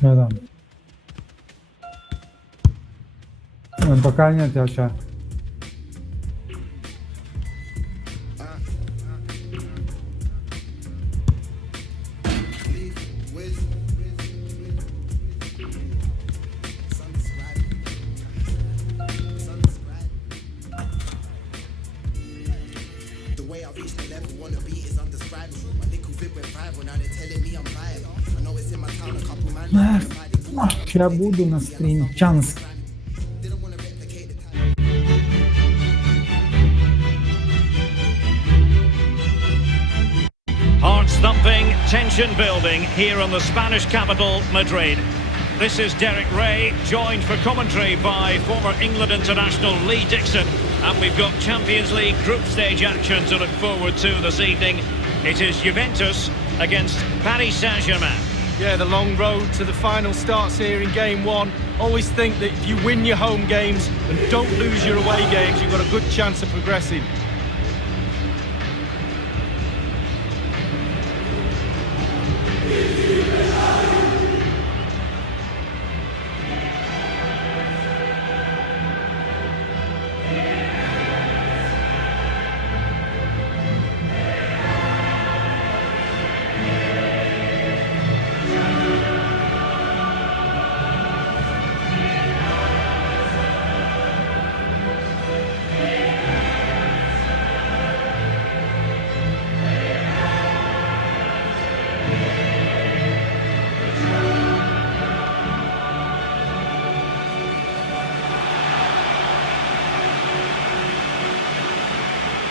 Да-да. Пока нет, я сейчас. Я буду на стриме. Чанс. Hearts thumping, tension building here on the Spanish capital, Madrid. This is Derek Ray, joined for commentary by former England international Lee Dixon. And we've got Champions League group stage action to look forward to this evening. It is Juventus against Paris Saint-Germain. Yeah, the long road to the final starts here in game one. Always think that if you win your home games and don't lose your away games, you've got a good chance of progressing.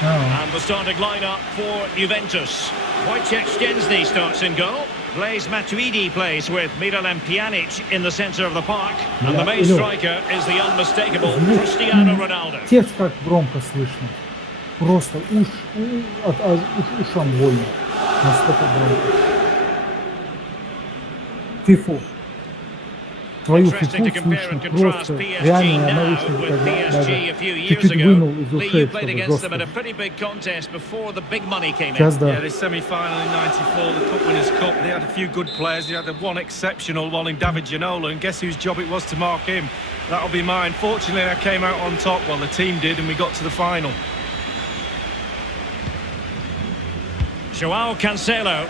And the starting lineup for Juventus. Wojciech Szczęsny starts in goal. Blaise Matuidi plays with Miralem Pjanic in the centre of the park. And the main striker is the unmistakable Cristiano Ronaldo. Отец, как громко слышно. Просто ушам больно. Настолько громко. Фифу. Твою фифу слышно просто. Реально, я наушники даже чуть-чуть вынул из ушей, чтобы жестко. Сейчас да. Yeah, this semi-final in '94, the Cup Winners' Cup, they had a few good players. They had one exceptional one in David Ginola, and guess whose job it was to mark him? That'll be mine. Fortunately, I came out on top. Well, the team did, and we got to the final. Joao Cancelo.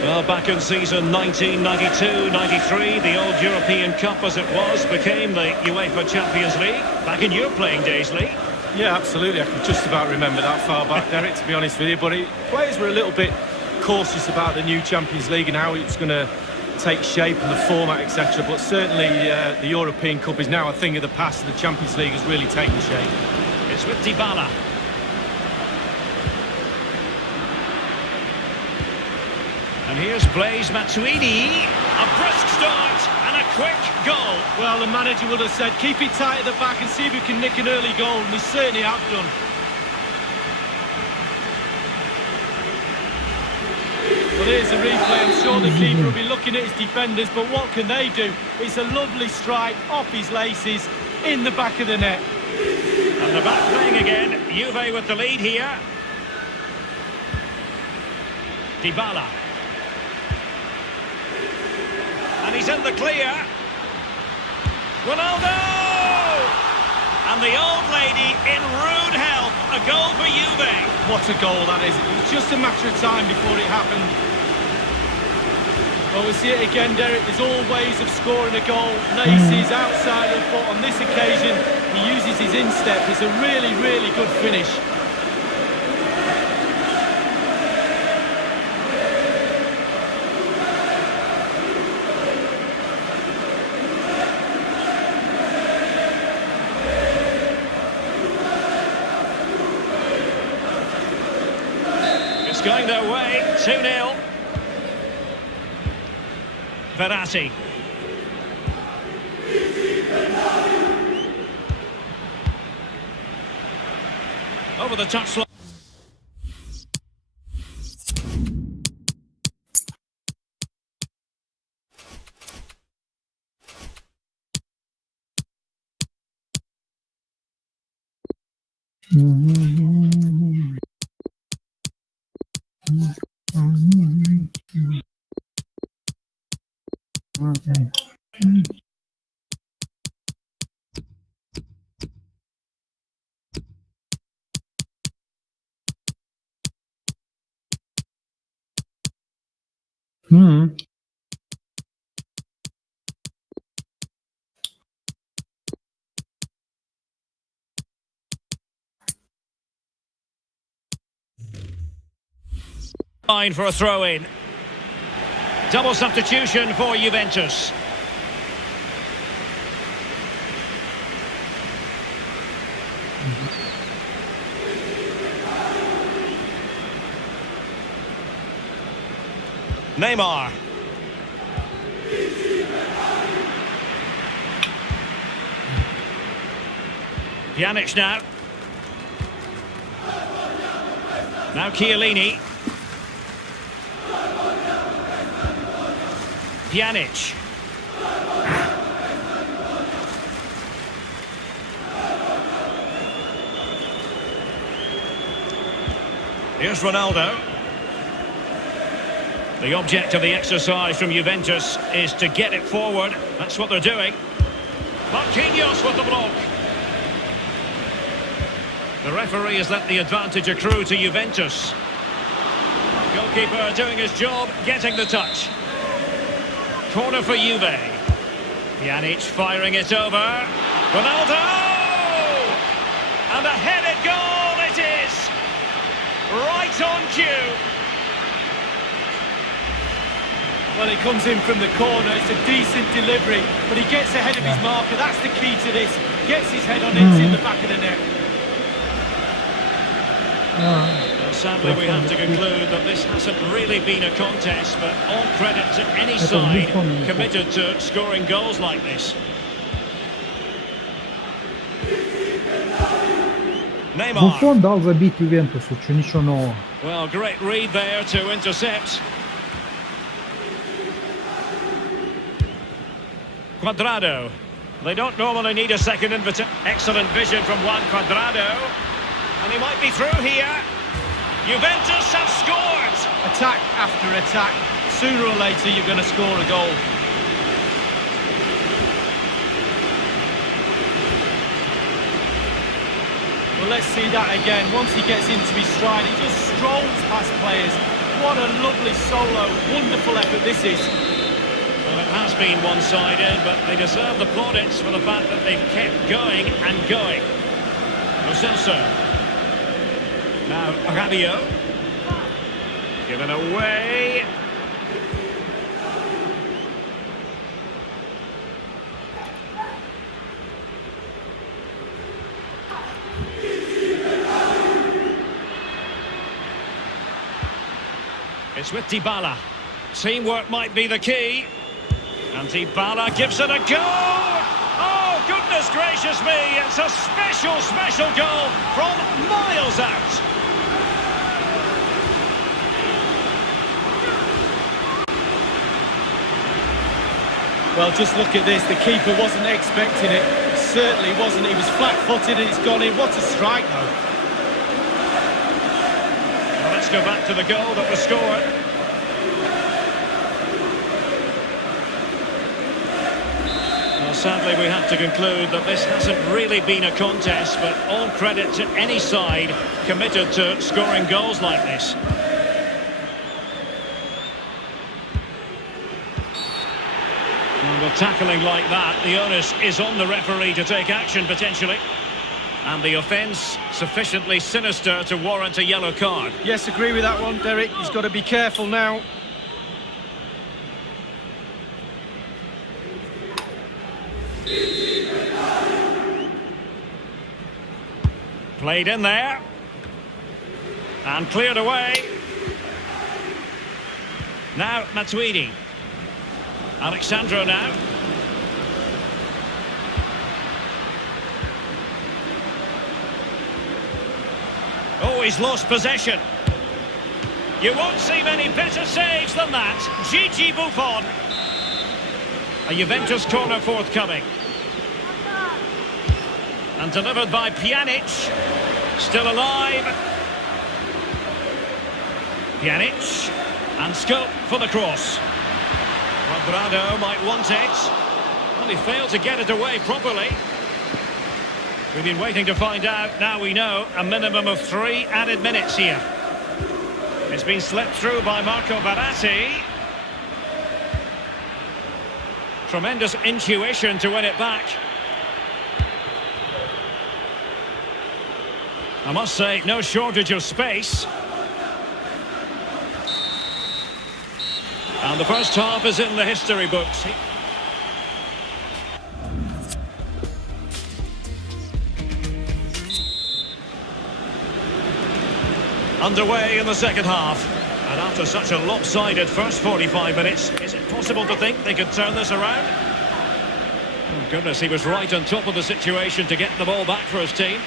Well, back in season 1992-93, the old European Cup as it was became the UEFA Champions League. Back in your playing days, Lee. Yeah, absolutely. I can just about remember that far back, Derek, to be honest with you. But players were a little bit cautious about the new Champions League and how it's going to take shape and the format, etc. But certainly the European Cup is now a thing of the past, and the Champions League has really taken shape. It's with Dybala. And here's Blaise Matuidi, a brisk start and a quick goal. Well, the manager would have said, keep it tight at the back and see if we can nick an early goal, and they certainly have done. Well, here's the replay. I'm sure the keeper will be looking at his defenders, but what can they do? It's a lovely strike off his laces in the back of the net. And the back playing again. Juve with the lead here. Dybala. And he's in the clear. Ronaldo! And the old lady in rude health. A goal for Juve. What a goal that is. It was just a matter of time before it happened. Well, we see it again, Derek. There's all ways of scoring a goal. Laces, outside of the foot. On this occasion, he uses his instep. It's a really, really good finish. It's going their way, 2-0. Verratti. Over the touchline. Мгм. Line for a throw-in. Double substitution for Juventus. Neymar. Pjanic now. Now Chiellini. Pjanic. Here's Ronaldo. The object of the exercise from Juventus is to get it forward. That's what they're doing. Marquinhos with the block. The referee has let the advantage accrue to Juventus. Goalkeeper doing his job, getting the touch. Corner for Juve. Pjanic firing it over. Ronaldo! And a headed goal it is! Right on cue. Well, it comes in from the corner. It's a decent delivery, but he gets ahead of his marker. That's the key to this. Gets his head on it, it's in the back of the net. Well, sadly, we have to conclude that this hasn't really been a contest, but all credit to any side committed to scoring goals like this. Neymar. Буфон дал забить Ювентусу, что ничего нового. Well, great read there to intercept. Cuadrado. They don't normally need a second invitation. Excellent vision from Juan Cuadrado. And he might be through here. Juventus have scored. Attack after attack. Sooner or later, you're going to score a goal. Well, let's see that again. Once he gets into his stride, he just strolls past players. What a lovely solo. Wonderful effort this is. Well, it has been one-sided, but they deserve the plaudits for the fact that they've kept going and going. Lo Celso. Now, Rabiot. Given away. It's with Dybala. Teamwork might be the key. And Dybala gives it a go! Oh, goodness gracious me! It's a special, special goal from miles out. Well, just look at this. The keeper wasn't expecting it. Certainly wasn't. He was flat-footed and it's gone in. What a strike, though. Well, let's go back to the goal that was scored. Well, sadly, we have to conclude that this hasn't really been a contest, but all credit to any side committed to scoring goals like this. Well, tackling like that, the onus is on the referee to take action potentially. And the offence sufficiently sinister to warrant a yellow card. Yes, agree with that one, Derek. He's got to be careful now. Played in there. And cleared away. Now Matuidi. Alexandro now. Oh, he's lost possession. You won't see many better saves than that. Gigi Buffon. A Juventus corner forthcoming. And delivered by Pjanic. Still alive. Pjanic. And scope for the cross. Well, Cuadrado might want it. Well, he failed to get it away properly. We've been waiting to find out. Now we know a minimum of 3 added minutes here. It's been slipped through by Marco Verratti. Tremendous intuition to win it back. I must say, no shortage of space. And the first half is in the history books. Underway in the second half. And after such a lopsided first 45 minutes, is it possible to think they could turn this around? Oh, goodness, he was right on top of the situation to get the ball back for his team.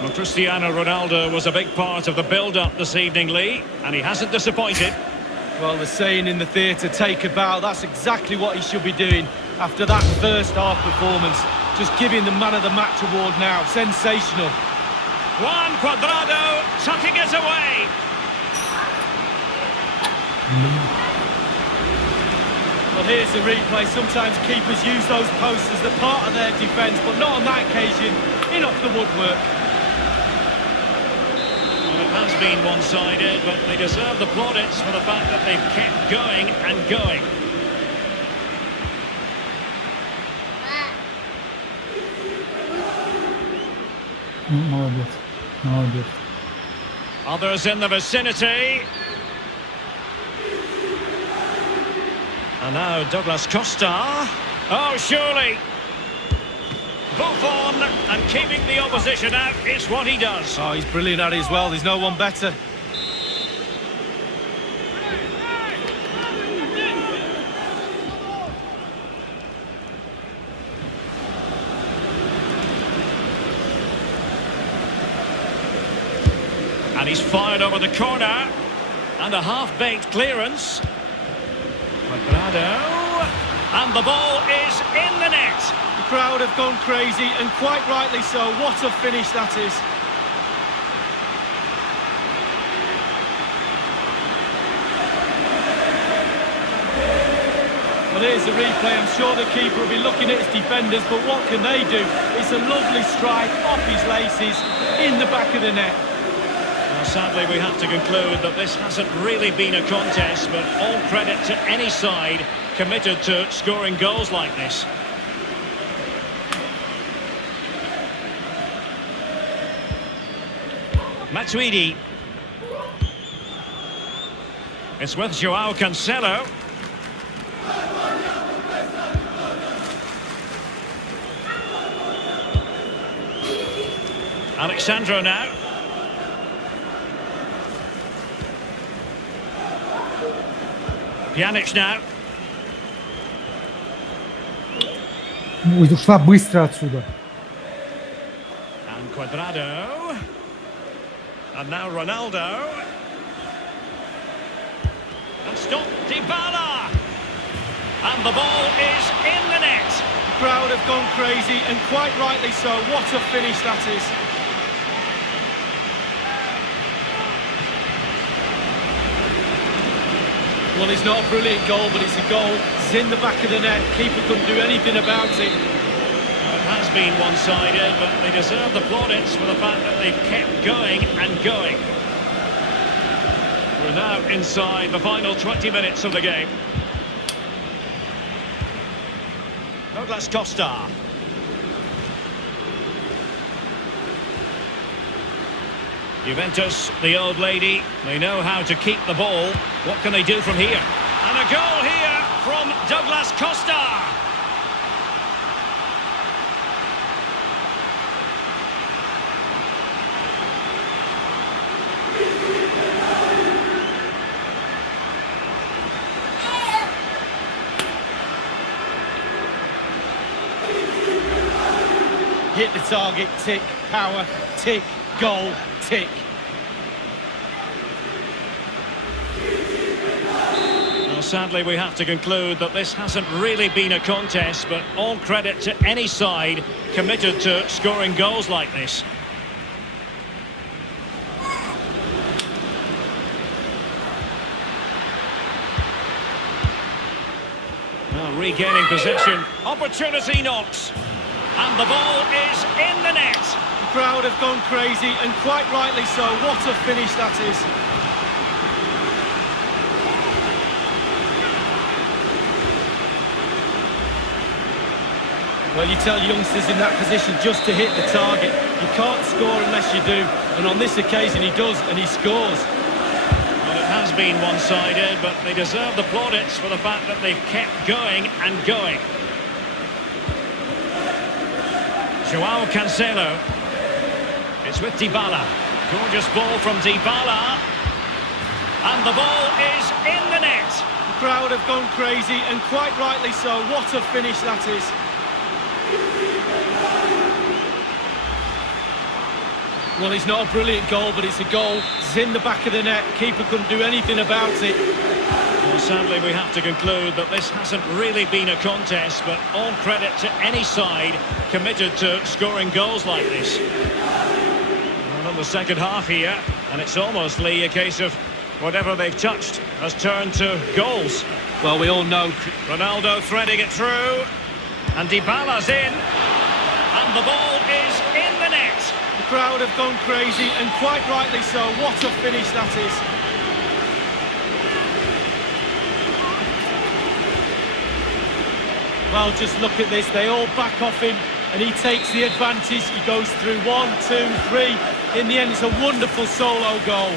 Well, Cristiano Ronaldo was a big part of the build-up this evening, Lee, and he hasn't disappointed. Well, the saying in the theatre, take a bow, that's exactly what he should be doing after that first half performance. Just giving the man of the match award now. Sensational. Juan Cuadrado tucking it away. Well, here's the replay. Sometimes keepers use those posts as the part of their defence, but not on that occasion. In off the woodwork. Has been one-sided, but they deserve the plaudits for the fact that they've kept going and going. Молодец, молодец. Others in the vicinity. And now Douglas Costa. Oh, surely. Buffon, and keeping the opposition out is what he does. Oh, he's brilliant at it as well. There's no one better. And he's fired over the corner. And a half-baked clearance. Cuadrado. And the ball is in the net. The crowd have gone crazy, and quite rightly so. What a finish that is. Well, here's the replay. I'm sure the keeper will be looking at his defenders, but what can they do? It's a lovely strike off his laces in the back of the net. Well, sadly, we have to conclude that this hasn't really been a contest, but all credit to any side committed to scoring goals like this. Matuidi. It's with Joao Cancelo. Alexandro now. Pjanic now. Ой, ушла быстро отсюда. And Cuadrado. And now Ronaldo. And stop Dybala. And the ball is in the net. The crowd have gone crazy, and quite rightly so. What a finish that is. Well, it's not a brilliant goal, but it's a goal. It's in the back of the net. Keeper couldn't do anything about it. Well, it has been one-sided, but they deserve the plaudits for the fact that they've kept going and going. We're now inside the final 20 minutes of the game. Douglas Costa. Juventus, the old lady, they know how to keep the ball. What can they do from here? And a goal here from Douglas Costa. Hit the target, tick, power, tick, goal, tick. sadly, we have to conclude that this hasn't really been a contest, but all credit to any side committed to scoring goals like this. Well, regaining possession, opportunity knocks, and the ball is in the net. The crowd have gone crazy, and quite rightly so. What a finish that is. Well, you tell youngsters in that position just to hit the target. You can't score unless you do, and on this occasion he does, and he scores. Well, it has been one-sided, but they deserve the plaudits for the fact that they've kept going and going. Joao Cancelo. It's with Dybala. Gorgeous ball from Dybala. And the ball is in the net. The crowd have gone crazy, and quite rightly so. What a finish that is. Well, it's not a brilliant goal, but it's a goal. It's in the back of the net. Keeper couldn't do anything about it. Well, sadly, we have to conclude that this hasn't really been a contest, but all credit to any side committed to scoring goals like this. Well, in the second half here, and it's almost, Lee, a case of whatever they've touched has turned to goals. Well, we all know Ronaldo threading it through, and Dybala's in, and the ball is in the net. the crowd have gone crazy, and quite rightly so. What a finish that is. Well, just look at this. They all back off him, and he takes the advantage. He goes through 1, 2, 3. In the end, it's a wonderful solo goal.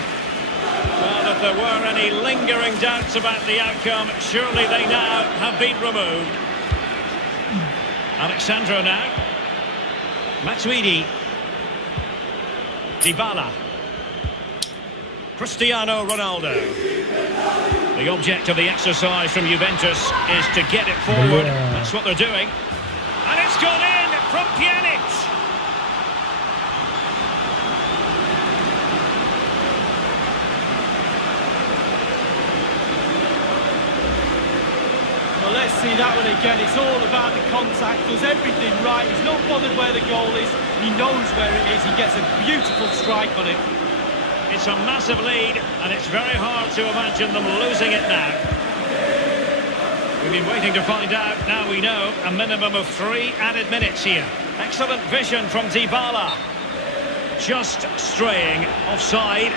Well, if there were any lingering doubts about the outcome, surely they now have been removed. Alexandro now. Matuidi. Dybala. Cristiano Ronaldo. The object of the exercise from Juventus is to get it forward. Yeah. That's what they're doing. And it's gone in from Pjanic. Well, let's see that one again. It's all about the contact. Does everything right. He's not bothered where the goal is. He knows where it is. He gets a beautiful strike on it. It's a massive lead, and it's very hard to imagine them losing it now. We've been waiting to find out. Now we know a minimum of 3 added minutes here. Excellent vision from Dybala. Just straying offside.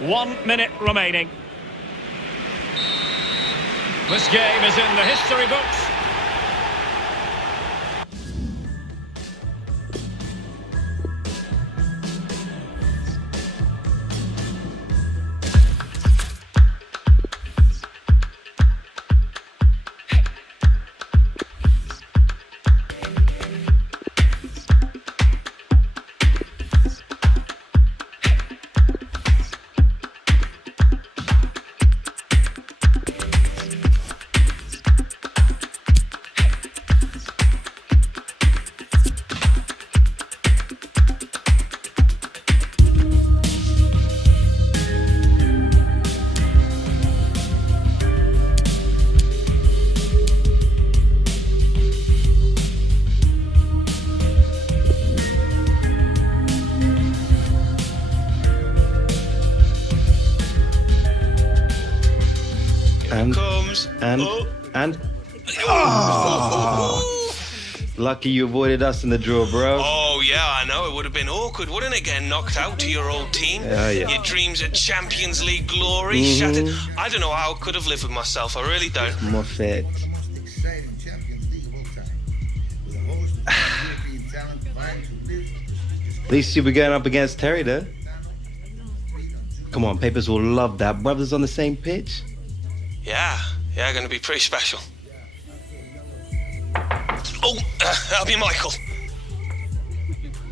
One minute remaining. This game is in the history books. And lucky you avoided us in the draw, bro. Oh yeah, I know. It would have been awkward, wouldn't it, getting knocked out to your old team? Yeah. Your dreams of Champions League glory shattered. I don't know how I could have lived with myself. I really don't. More fit. At least you'll be going up against Terry, though. Come on, Papers will love that. Brothers on the same pitch. Yeah, going to be pretty special. Oh, that'll be Michael.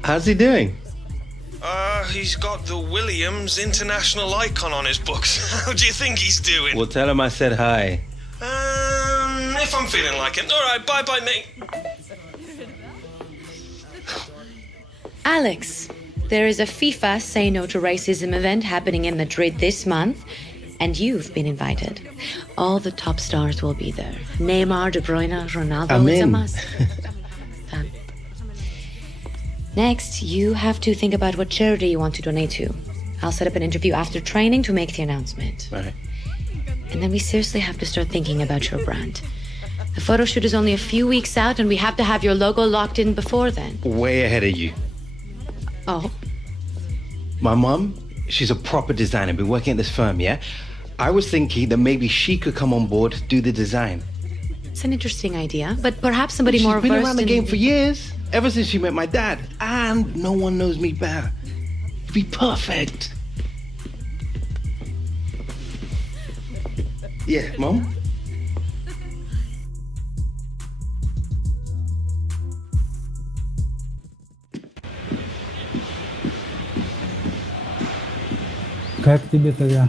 How's he doing? He's got the Williams international icon on his books. How do you think he's doing? Well, tell him I said hi. If if I'm feeling like it. All right, bye-bye, mate. Alex, there is a FIFA Say No to Racism event happening in Madrid this month, and you've been invited. All the top stars will be there. Neymar, De Bruyne, Ronaldo, I'm it's a in. must. Done. Next, you have to think about what charity you want to donate to. I'll set up an interview after training to make the announcement. Right. And then we seriously have to start thinking about your brand. The photo shoot is only a few weeks out, and we have to have your logo locked in before then. Way ahead of you. Oh, My mum, she's a proper designer, been working at this firm, yeah? I was thinking that maybe she could come on board, do the design. it's an interesting idea, but perhaps somebody She's more been versed around the in... game for years, ever since she met my dad. And no one knows me better. It'd be perfect. Yeah, Mum? Как тебе тогда?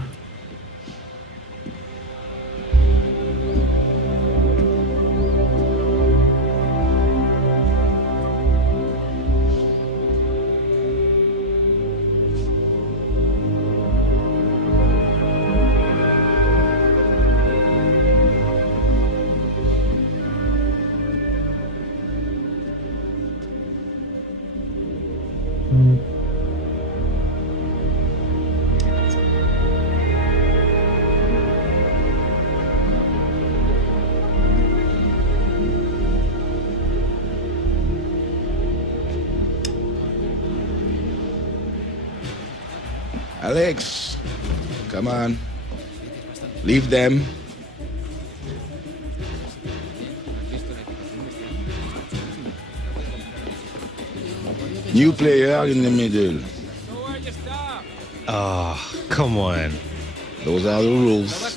Alex, come on. Leave them. New player in the middle. Oh, come on. Those are the rules.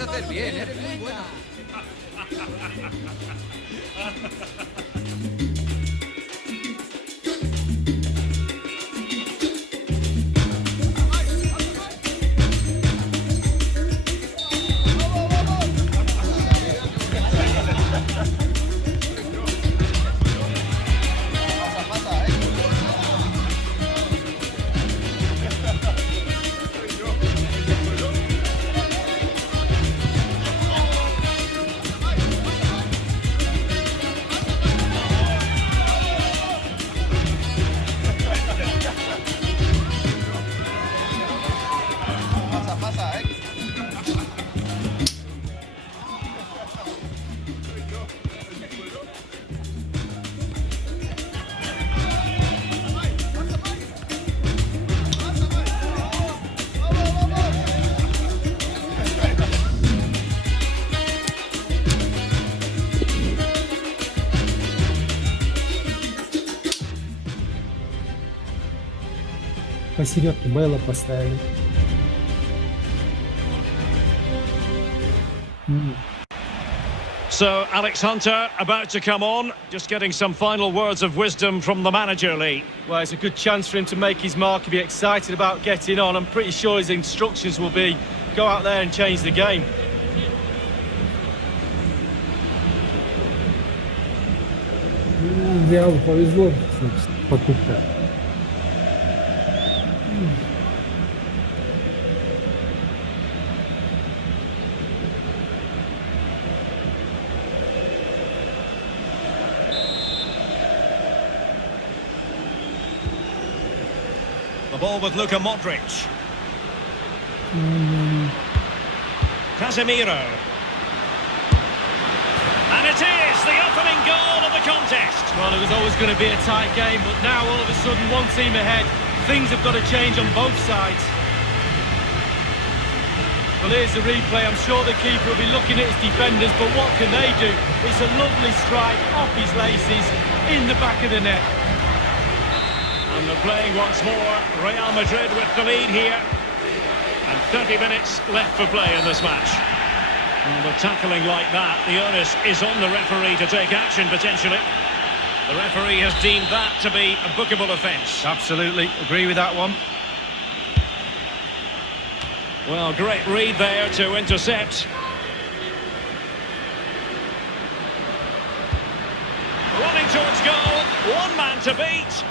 Посередке Белла поставили. So, Alex Hunter about to come on, just getting some final words of wisdom from the manager, Lee. Well, it's a good chance for him to make his mark and be excited about getting on. I'm pretty sure his instructions will be, go out there and change the game. Реалу повезло с покупкой. The ball with Luka Modric. Casemiro. And it is the opening goal of the contest. Well, it was always going to be a tight game, but now all of a sudden one team ahead. Things have got to change on both sides. Well, here's the replay. I'm sure the keeper will be looking at his defenders, but what can they do? It's a lovely strike off his laces in the back of the net. And they're playing once more. Real Madrid with the lead here. And 30 minutes left for play in this match. And with tackling like that, the onus is on the referee to take action, potentially. The referee has deemed that to be a bookable offence. Absolutely, agree with that one. Well, great read there to intercept. towards goal. One man to beat.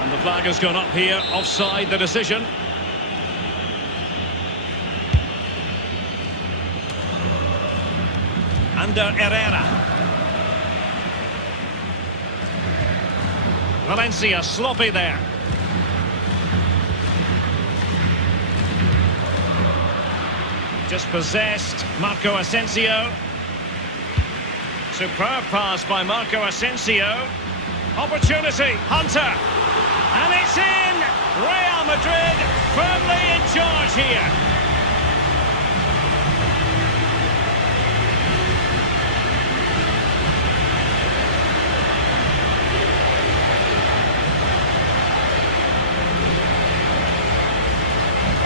And the flag has gone up here. Offside the decision. Under Herrera. Valencia sloppy there. Just possessed. Marco Asensio. Superb pass by Marco Asensio. Opportunity. Hunter. And it's in. Real Madrid firmly in charge here.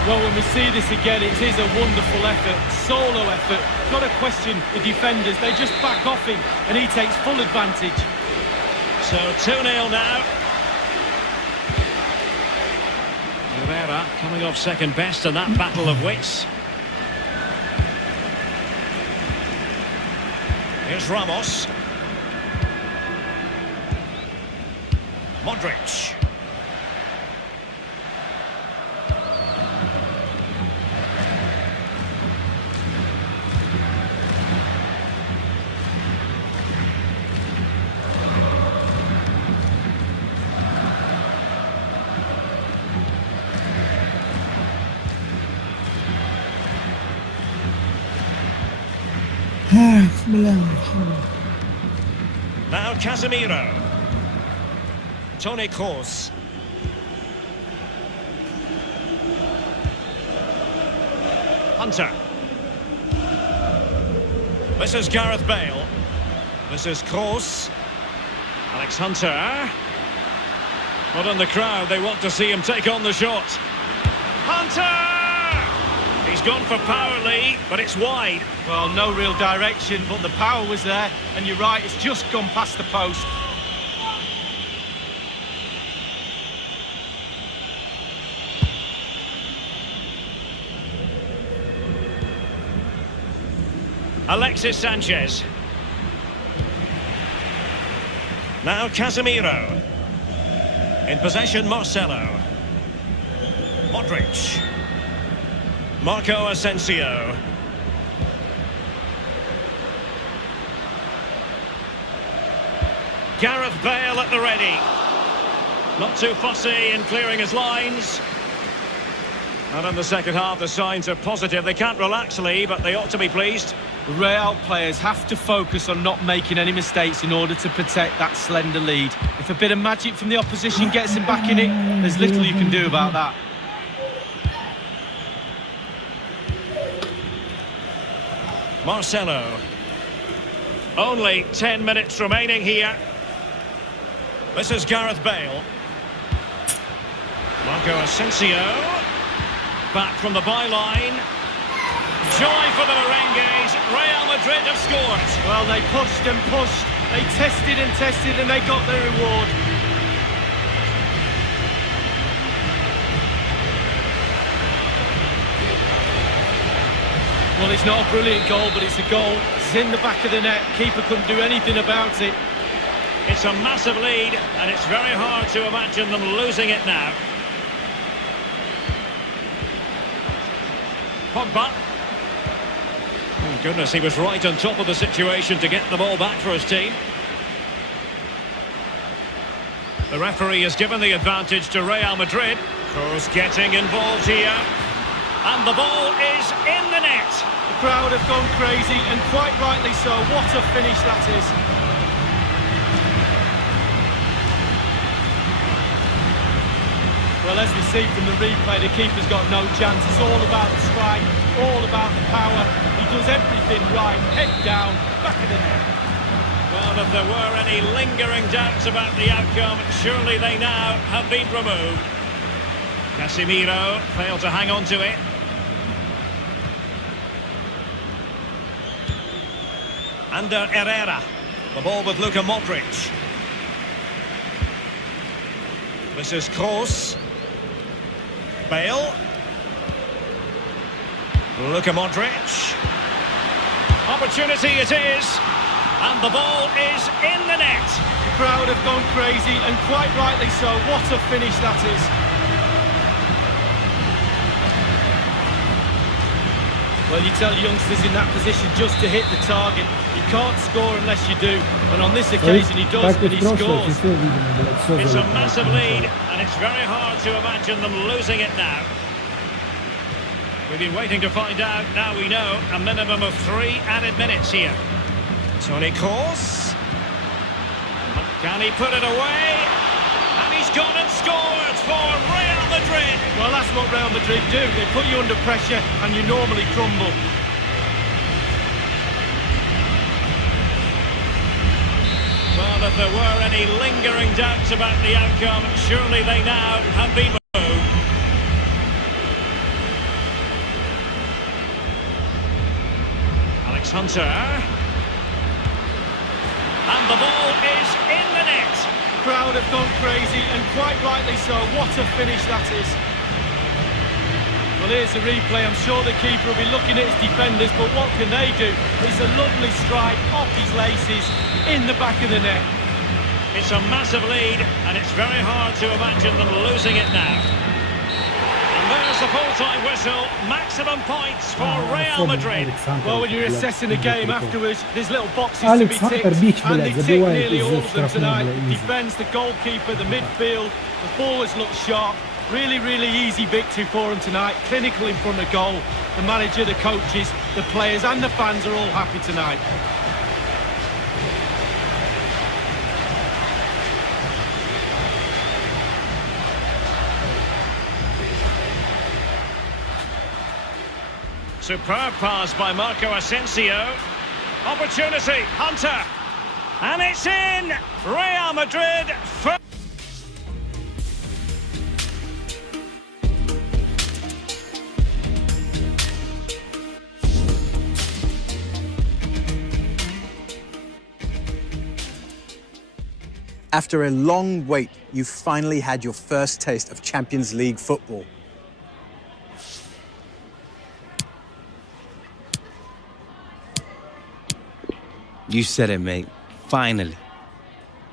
Well, when we see this again, it is a wonderful effort, solo effort. Got to question the defenders. They just back off him, and he takes full advantage. So 2-0 now. Herrera coming off second best in that battle of wits. Here's Ramos. Modric. Now Casemiro. Toni Kroos. Hunter. This is Gareth Bale. This is Kroos. Alex Hunter. But in the crowd, they want to see him take on the shot. Hunter! He's gone for power, Lee, but it's wide. Well, no real direction, but the power was there. And you're right, it's just gone past the post. Alexis Sanchez. Now Casemiro. In possession, Marcelo. Modric. Marco Asensio. Gareth Bale at the ready. Not too fussy in clearing his lines. And in the second half, the signs are positive. They can't relax, Lee, but they ought to be pleased. Real players have to focus on not making any mistakes in order to protect that slender lead. If a bit of magic from the opposition gets him back in it, there's little you can do about that. Marcelo. Only 10 minutes remaining here. This is Gareth Bale. Marco Asensio. Back from the byline. Joy for the Merengues. Real Madrid have scored. Well, they pushed and pushed. They tested and tested and they got their reward. Well, it's not a brilliant goal, but it's a goal. It's in the back of the net. Keeper couldn't do anything about it. It's a massive lead, and it's very hard to imagine them losing it now. Pogba. Oh, goodness, he was right on top of the situation to get the ball back for his team. The referee has given the advantage to Real Madrid. Kroos getting involved here. And the ball is in the net. The crowd have gone crazy, and quite rightly so. What a finish that is. Well, as we see from the replay, the keeper's got no chance. It's all about the strike, all about the power. He does everything right. Head down, back of the net. Well, if there were any lingering doubts about the outcome, surely they now have been removed. Casemiro failed to hang on to it. Under Herrera. The ball with Luka Modric. This is Kroos. Bale. Luka Modric. Opportunity it is. And the ball is in the net. The crowd have gone crazy, and quite rightly so. What a finish that is. Well, you tell youngsters in that position just to hit the target. You can't score unless you do. And on this occasion he does, and he scores. It's a massive lead, and it's very hard to imagine them losing it now. We've been waiting to find out. Now we know a minimum of 3 added minutes here. Toni Kroos. Can he put it away? And he's gone and scored for Real Madrid. Well, that's what Real Madrid do. They put you under pressure and you normally crumble. Well, if there were any lingering doubts about the outcome, surely they now have been removed. Alex Hunter. And the ball is in the net. The crowd have gone crazy, and quite rightly so. What a finish that is. Well, here's the replay. I'm sure the keeper will be looking at his defenders, but what can they do? It's a lovely strike off his laces in the back of the net. It's a massive lead, and it's very hard to imagine them losing it now. And there's the full-time whistle. Maximum points for Real Madrid. Well, when you're assessing the game afterwards, there's little boxes to be ticked, and they tick nearly all of them tonight. Defends, the goalkeeper, the midfield, the forwards look sharp. Really, really easy victory for them tonight. Clinical in front of goal. The manager, the coaches, the players and the fans are all happy tonight. Superb pass by Marco Asensio. Opportunity, Hunter. And it's in! Real Madrid first. After a long wait, you finally had your first taste of Champions League football. You said it, mate. Finally.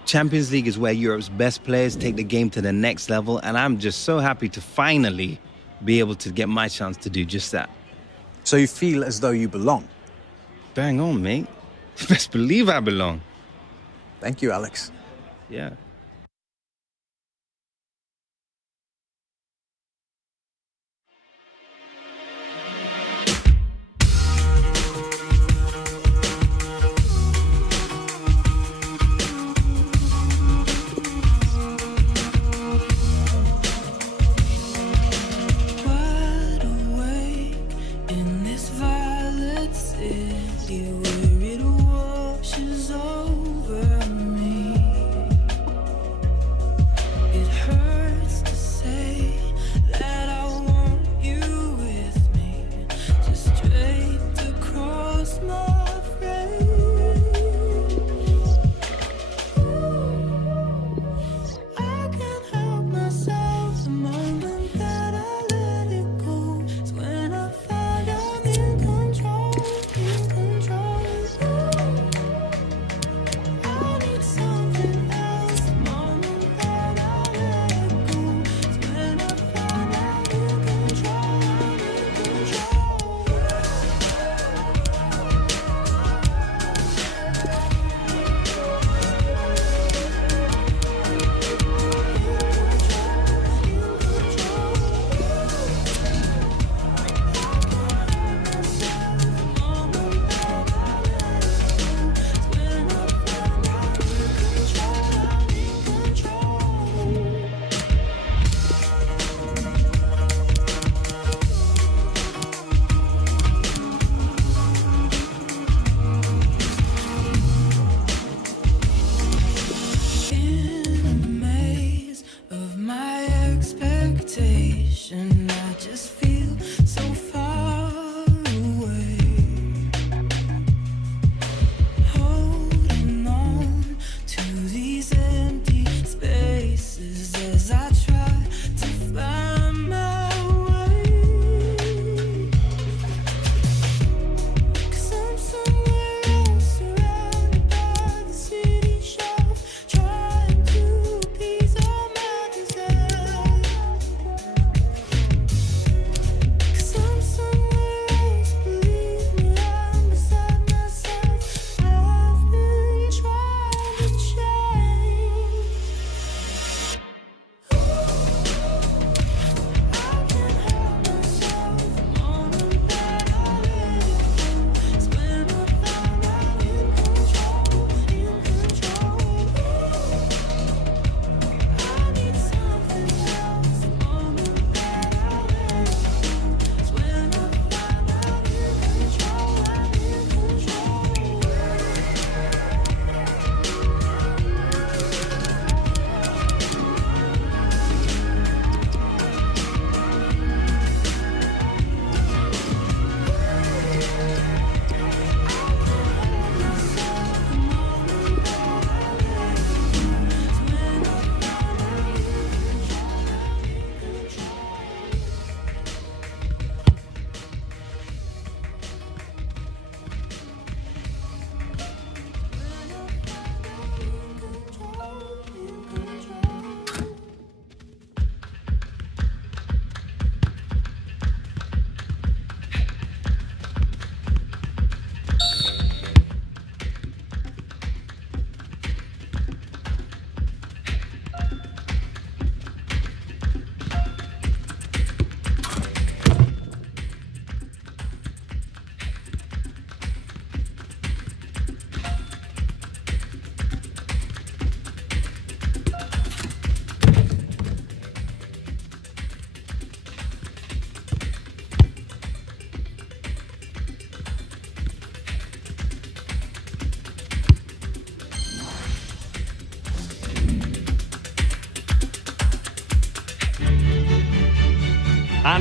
Champions League is where Europe's best players take the game to the next level, and I'm just so happy to finally be able to get my chance to do just that. So you feel as though you belong? Bang on, mate. Best believe I belong. Thank you, Alex. Yeah.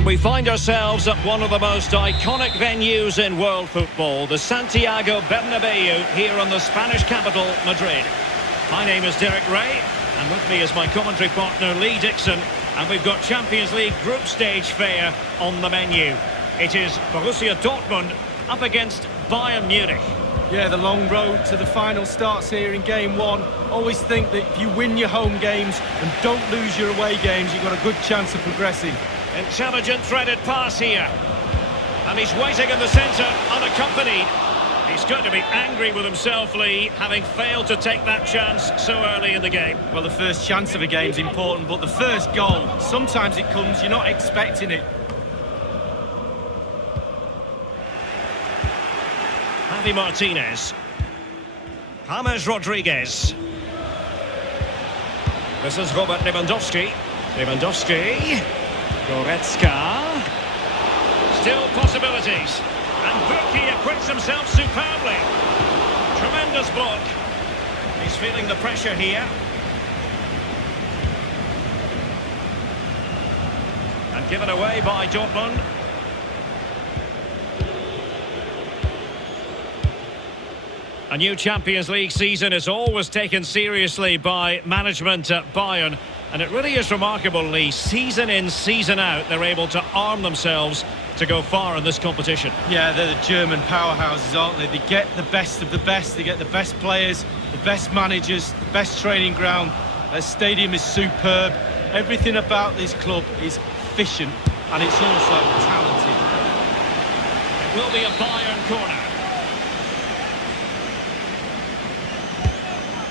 we find ourselves at one of the most iconic venues in world football, the Santiago Bernabeu, here in the Spanish capital, Madrid. My name is Derek Ray, and with me is my commentary partner, Lee Dixon, and we've got Champions League group stage fare on the menu. It is Borussia Dortmund up against Bayern Munich. Yeah, the long road to the final starts here in game one. Always think that if you win your home games and don't lose your away games, you've got a good chance of progressing. Intelligent threaded pass here. And he's waiting in the centre, unaccompanied. He's going to be angry with himself, Lee, having failed to take that chance so early in the game. Well, the first chance of a game's important, but the first goal, sometimes it comes, you're not expecting it. Javi Martinez. James Rodriguez. This is Robert Lewandowski. Lewandowski. Goretzka. Still possibilities. And Burki acquits himself superbly. Tremendous block. He's feeling the pressure here. And given away by Dortmund. A new Champions League season is always taken seriously by management at Bayern. And it really is remarkable, Lee. Season in, season out, they're able to arm themselves to go far in this competition. Yeah, they're the German powerhouses, aren't they? They get the best of the best. They get the best players, the best managers, the best training ground. Their stadium is superb. Everything about this club is efficient, and it's also talented. It will be a Bayern corner.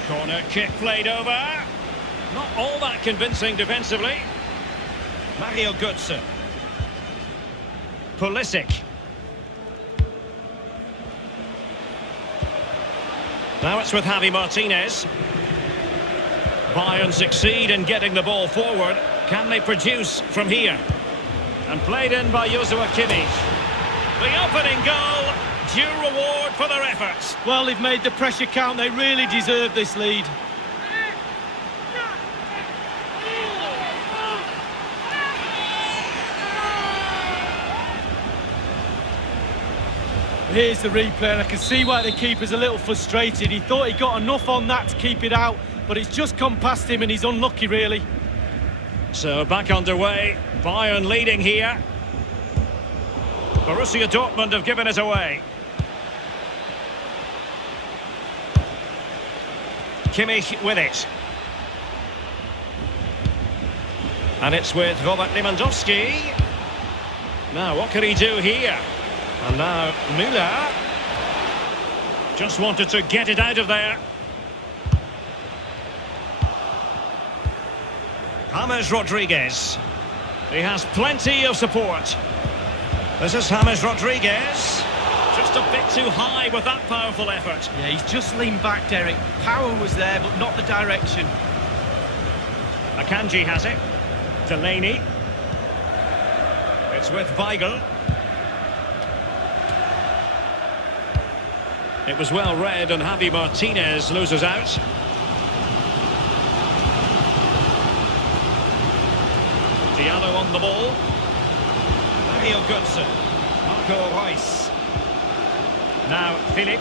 Corner kick played over. Not all that convincing defensively. Mario Götze. Pulisic. Now it's with Javi Martinez. Bayern succeed in getting the ball forward. Can they produce from here? And played in by Joshua Kimmich. The opening goal, due reward for their efforts. Well, they've made the pressure count. They really deserve this lead. Here's the replay, and I can see why the keeper's a little frustrated. He thought he got enough on that to keep it out, but it's just come past him and he's unlucky, really. So back underway, Bayern leading here. Borussia Dortmund have given it away. Kimmich with it. And it's with Robert Lewandowski. Now, what can he do here? And now, Müller. Just wanted to get it out of there. James Rodriguez. He has plenty of support. This is James Rodriguez. Just a bit too high with that powerful effort. Yeah, he's just leaned back, Derek. Power was there, but not the direction. Akanji has it. Delaney. It's with Weigl. It was well read, and Javi Martinez loses out. Diallo on the ball. Mario Götze. Marco Reus. Now Philip.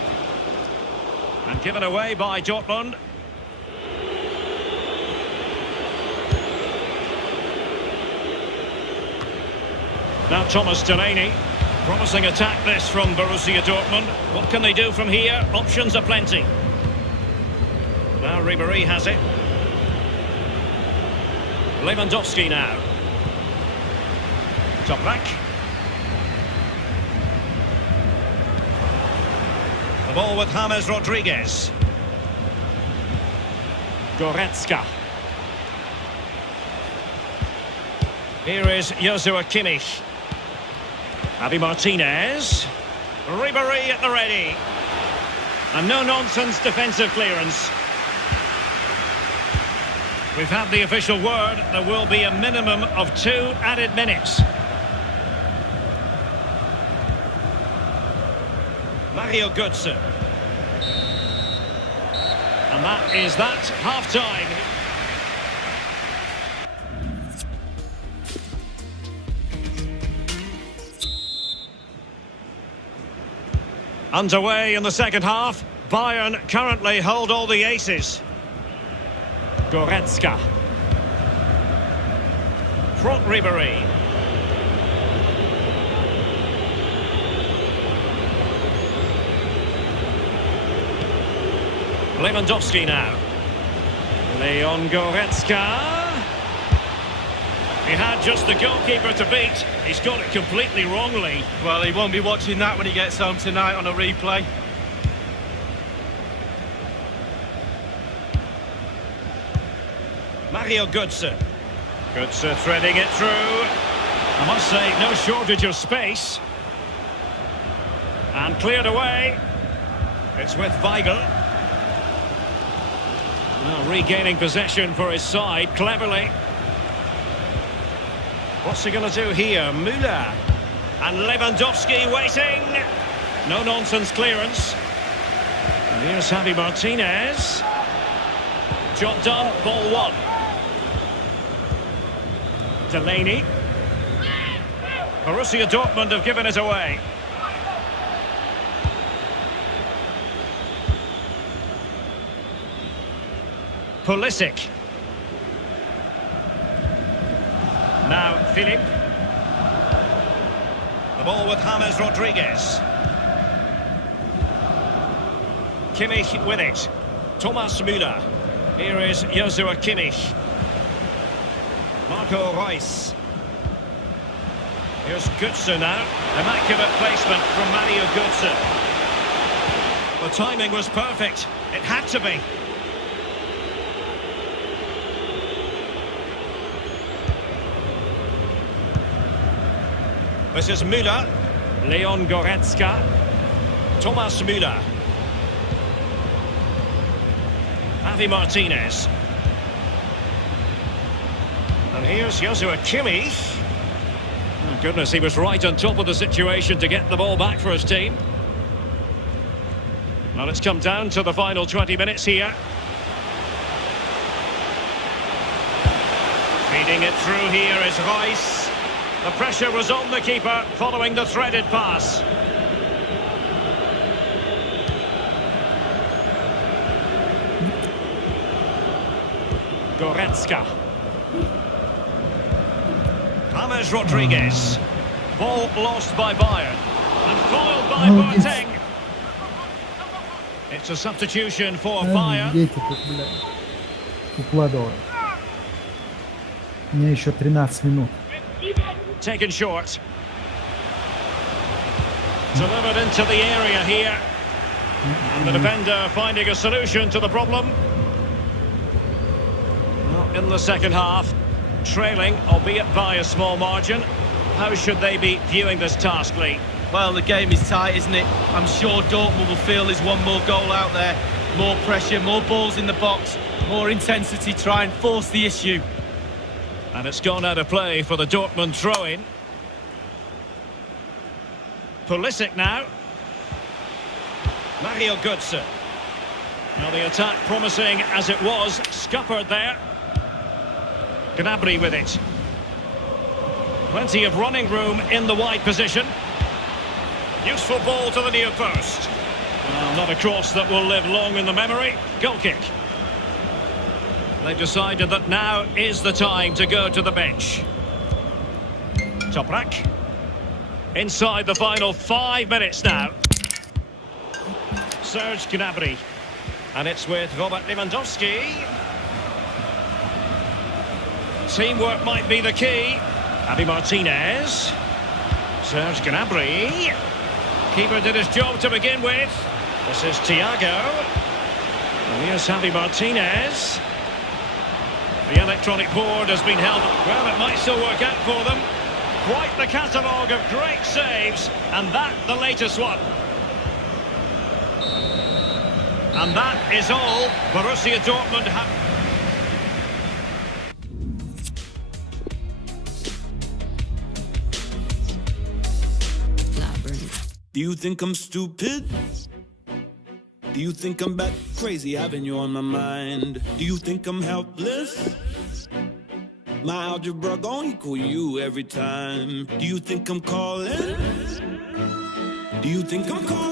And given away by Dortmund. Now Thomas Delaney. Promising attack this from Borussia Dortmund. What can they do from here? Options are plenty. Now Ribéry has it. Lewandowski now. Toprak. The ball with James Rodriguez. Goretzka. Here is Joshua Kimmich. Javi Martinez. Ribéry at the ready. And no-nonsense defensive clearance. We've had the official word. There will be a minimum of 2 added minutes. Mario Götze. And that is that, half-time. Underway in the second half. Bayern currently hold all the aces. Goretzka. Front Ribéry. Lewandowski now. Leon Goretzka. He had just the goalkeeper to beat. He's got it completely wrongly. Well, he won't be watching that when he gets home tonight on a replay. Mario Götze. Götze threading it through. I must say, no shortage of space. And cleared away. It's with Weigl. Now regaining possession for his side, cleverly. What's he going to do here? Müller. And Lewandowski waiting. No-nonsense clearance. And here's Javi Martinez. Job done, ball one. Delaney. Borussia Dortmund have given it away. Pulisic. Now Philip. The ball with James Rodriguez. Kimmich with it. Thomas Müller. Here is Joshua Kimmich. Marco Reus. Here's Götze now. Immaculate placement from Mario Götze. The timing was perfect. It had to be. This is Müller. Leon Goretzka. Thomas Müller. Javi Martinez. And here's Joshua Kimmich. Oh, goodness, he was right on top of the situation to get the ball back for his team. Well, it's come down to the final 20 minutes here. Feeding it through here is Reus. The pressure was on the keeper following the threaded pass. Goretzka. James Rodriguez. Ball lost by Bayern. And foiled by Boateng. It's a substitution for Bayern. Дети тут, блядь, укладывают. У меня еще 13 минут. Taken short. Delivered into the area here. And the defender finding a solution to the problem. Well, in the second half, trailing, albeit by a small margin. How should they be viewing this task, Lee? Well, the game is tight, isn't it? I'm sure Dortmund will feel there's one more goal out there. More pressure, more balls in the box, more intensity, try and force the issue. And it's gone out of play for the Dortmund throw-in. Pulisic now. Mario Götze. Now the attack promising as it was, scuppered there. Gnabry with it. Plenty of running room in the wide position. Useful ball to the near post. Well, not a cross that will live long in the memory. Goal kick. They've decided that now is the time to go to the bench. Toprak. Inside the final 5 minutes now. Serge Gnabry. And it's with Robert Lewandowski. Teamwork might be the key. Javi Martinez. Serge Gnabry. Keeper did his job to begin with. This is Thiago. And here's Javi Martinez. The electronic board has been held. Well, it might still work out for them. Quite the catalogue of great saves. And that, the latest one. And that is all Borussia Dortmund have. Do you think I'm stupid? Do you think I'm bat crazy having you on my mind? Do you think I'm helpless? My algebra gon' equal you every time. Do you think I'm calling? Do you think I'm calling?